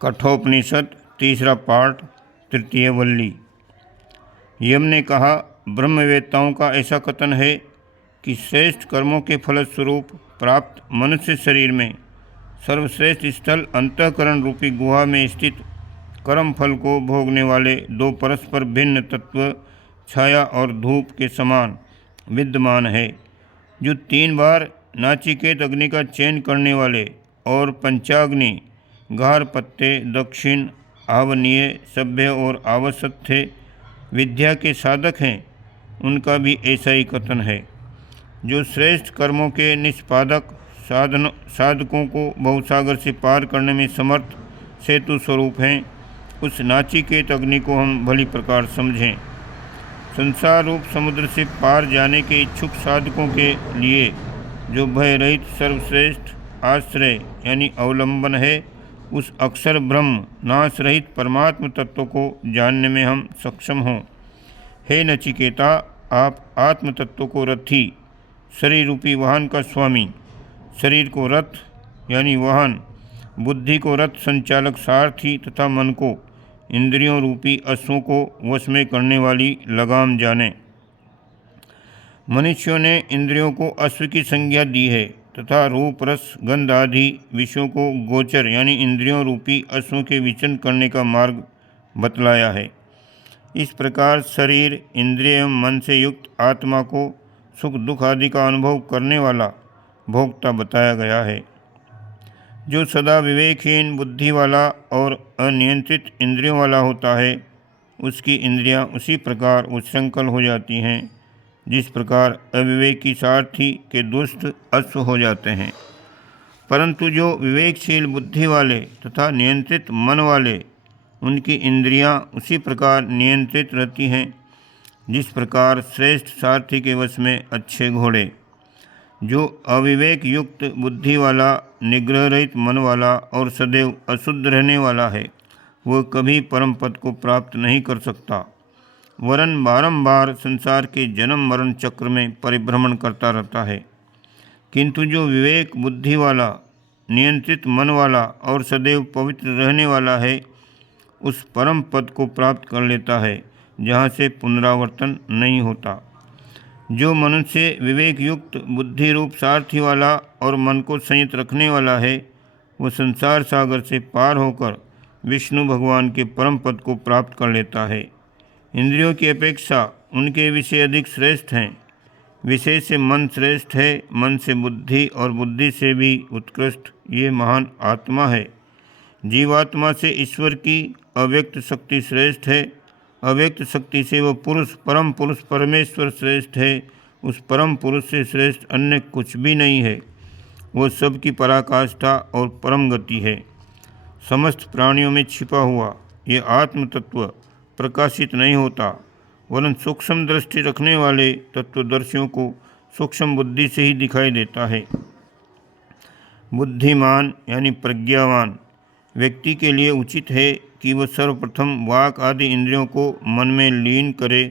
कठोपनिषद तीसरा पाठ तृतीय वल्ली। यम ने कहा, ब्रह्मवेत्ताओं का ऐसा कथन है कि श्रेष्ठ कर्मों के फलस्वरूप प्राप्त मनुष्य शरीर में सर्वश्रेष्ठ स्थल अंतःकरण रूपी गुहा में स्थित कर्म फल को भोगने वाले दो परस्पर भिन्न तत्व छाया और धूप के समान विद्यमान है, जो 3 बार नाचिकेत अग्नि का चयन करने वाले और पंचाग्नि गार पत्ते दक्षिण आवनीय सभ्य और आवसत्य विद्या के साधक हैं। उनका भी ऐसा ही कथन है। जो श्रेष्ठ कर्मों के निष्पादक साधकों को बहुसागर से पार करने में समर्थ सेतु स्वरूप हैं, उस नाचिकेत अग्नि को हम भली प्रकार समझें। संसार रूप समुद्र से पार जाने के इच्छुक साधकों के लिए जो भय रहित सर्वश्रेष्ठ आश्रय यानी अवलंबन है, उस अक्षर ब्रह्म नाश रहित परमात्म तत्व को जानने में हम सक्षम हों। हे नचिकेता, आप आत्म तत्व को रथी शरीर रूपी वाहन का स्वामी, शरीर को रथ यानी वाहन, बुद्धि को रथ संचालक सारथी तथा मन को इंद्रियों रूपी अश्वों को वश में करने वाली लगाम जाने। मनुष्यों ने इंद्रियों को अश्व की संज्ञा दी है तथा रूप रस गंध आदि विषयों को गोचर यानी इंद्रियों रूपी अश्वों के विचरण करने का मार्ग बतलाया है। इस प्रकार शरीर इंद्रिय एवं मन से युक्त आत्मा को सुख दुख आदि का अनुभव करने वाला भोक्ता बताया गया है। जो सदा विवेकहीन बुद्धि वाला और अनियंत्रित इंद्रियों वाला होता है, उसकी इंद्रियां उसी प्रकार उच्छृंखल हो जाती हैं जिस प्रकार अविवेकी सारथी के दुष्ट अश्व हो जाते हैं। परंतु जो विवेकशील बुद्धि वाले तथा नियंत्रित मन वाले, उनकी इंद्रियां उसी प्रकार नियंत्रित रहती हैं जिस प्रकार श्रेष्ठ सारथी के वश में अच्छे घोड़े। जो अविवेक युक्त बुद्धि वाला, निग्रह रहित मन वाला और सदैव अशुद्ध रहने वाला है, वह कभी परम पद को प्राप्त नहीं कर सकता, वरन बारंबार संसार के जन्म मरण चक्र में परिभ्रमण करता रहता है। किंतु जो विवेक बुद्धि वाला, नियंत्रित मन वाला और सदैव पवित्र रहने वाला है, उस परम पद को प्राप्त कर लेता है जहाँ से पुनरावर्तन नहीं होता। जो मनुष्य विवेक युक्त बुद्धि रूप सारथी वाला और मन को संयत रखने वाला है, वह संसार सागर से पार होकर विष्णु भगवान के परम पद को प्राप्त कर लेता है। इंद्रियों की अपेक्षा उनके विषय अधिक श्रेष्ठ हैं। विषय से मन श्रेष्ठ है, मन से बुद्धि और बुद्धि से भी उत्कृष्ट ये महान आत्मा है। जीवात्मा से ईश्वर की अव्यक्त शक्ति श्रेष्ठ है। अव्यक्त शक्ति से वह पुरुष परम पुरुष परमेश्वर श्रेष्ठ है। उस परम पुरुष से श्रेष्ठ अन्य कुछ भी नहीं है। वह सबकी पराकाष्ठा और परम गति है। समस्त प्राणियों में छिपा हुआ ये आत्म तत्व प्रकाशित नहीं होता, वरन सूक्ष्म दृष्टि रखने वाले तत्वदर्शियों को सूक्ष्म बुद्धि से ही दिखाई देता है। बुद्धिमान यानी प्रज्ञावान व्यक्ति के लिए उचित है कि वह सर्वप्रथम वाक आदि इंद्रियों को मन में लीन करे,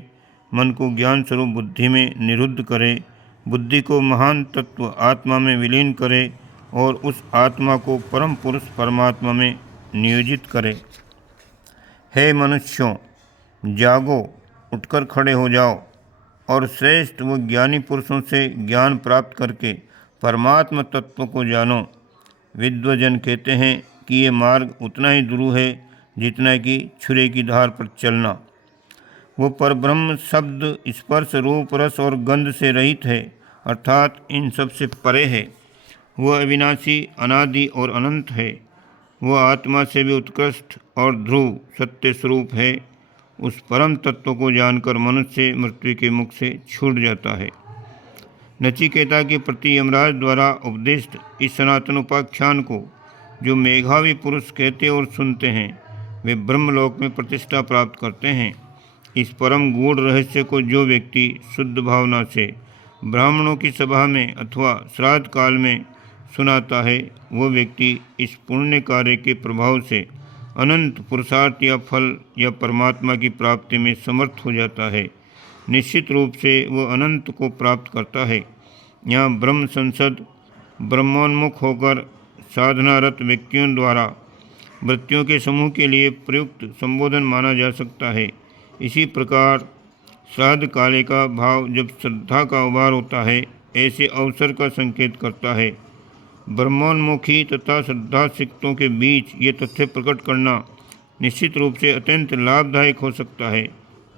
मन को ज्ञान स्वरूप बुद्धि में निरुद्ध करे, बुद्धि को महान तत्व आत्मा में विलीन करे और उस आत्मा को परम पुरुष परमात्मा में नियोजित करे। हे मनुष्यों, जागो, उठकर खड़े हो जाओ और श्रेष्ठ व ज्ञानी पुरुषों से ज्ञान प्राप्त करके परमात्म तत्व को जानो। विद्वजन कहते हैं कि ये मार्ग उतना ही दुरूह है जितना कि छुरे की धार पर चलना। वो परब्रह्म शब्द स्पर्श रूप रस और गंध से रहित है, अर्थात इन सब से परे है। वह अविनाशी अनादि और अनंत है। वह आत्मा से भी उत्कृष्ट और ध्रुव सत्य स्वरूप है। उस परम तत्व को जानकर मनुष्य मृत्यु के मुख से छूट जाता है। नचिकेता के प्रति यमराज द्वारा उपदिष्ट इस सनातन उपाख्यान को जो मेधावी पुरुष कहते और सुनते हैं, वे ब्रह्मलोक में प्रतिष्ठा प्राप्त करते हैं। इस परम गूढ़ रहस्य को जो व्यक्ति शुद्ध भावना से ब्राह्मणों की सभा में अथवा श्राद्ध काल में सुनाता है, वो व्यक्ति इस पुण्य कार्य के प्रभाव से अनंत पुरुषार्थ या फल या परमात्मा की प्राप्ति में समर्थ हो जाता है। निश्चित रूप से वह अनंत को प्राप्त करता है। यहाँ ब्रह्म संसद ब्रह्मोन्मुख होकर साधनारत व्यक्तियों द्वारा वृत्तियों के समूह के लिए प्रयुक्त संबोधन माना जा सकता है। इसी प्रकार श्राद्ध काले का भाव जब श्रद्धा का उभार होता है, ऐसे अवसर का संकेत करता है। ब्रह्मोन्मुखी तथा श्रद्धासिक्तों के बीच ये तथ्य प्रकट करना निश्चित रूप से अत्यंत लाभदायक हो सकता है।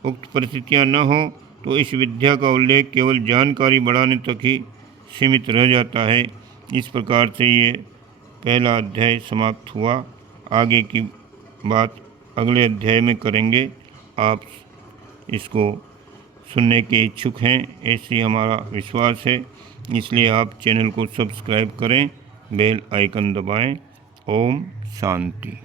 उक्त परिस्थितियाँ न हो तो इस विद्या का उल्लेख केवल जानकारी बढ़ाने तक ही सीमित रह जाता है। इस प्रकार से ये पहला अध्याय समाप्त हुआ। आगे की बात अगले अध्याय में करेंगे। आप इसको सुनने के इच्छुक हैं, ऐसी हमारा विश्वास है। इसलिए आप चैनल को सब्सक्राइब करें, बेल आइकन दबाएं। ओम शांति।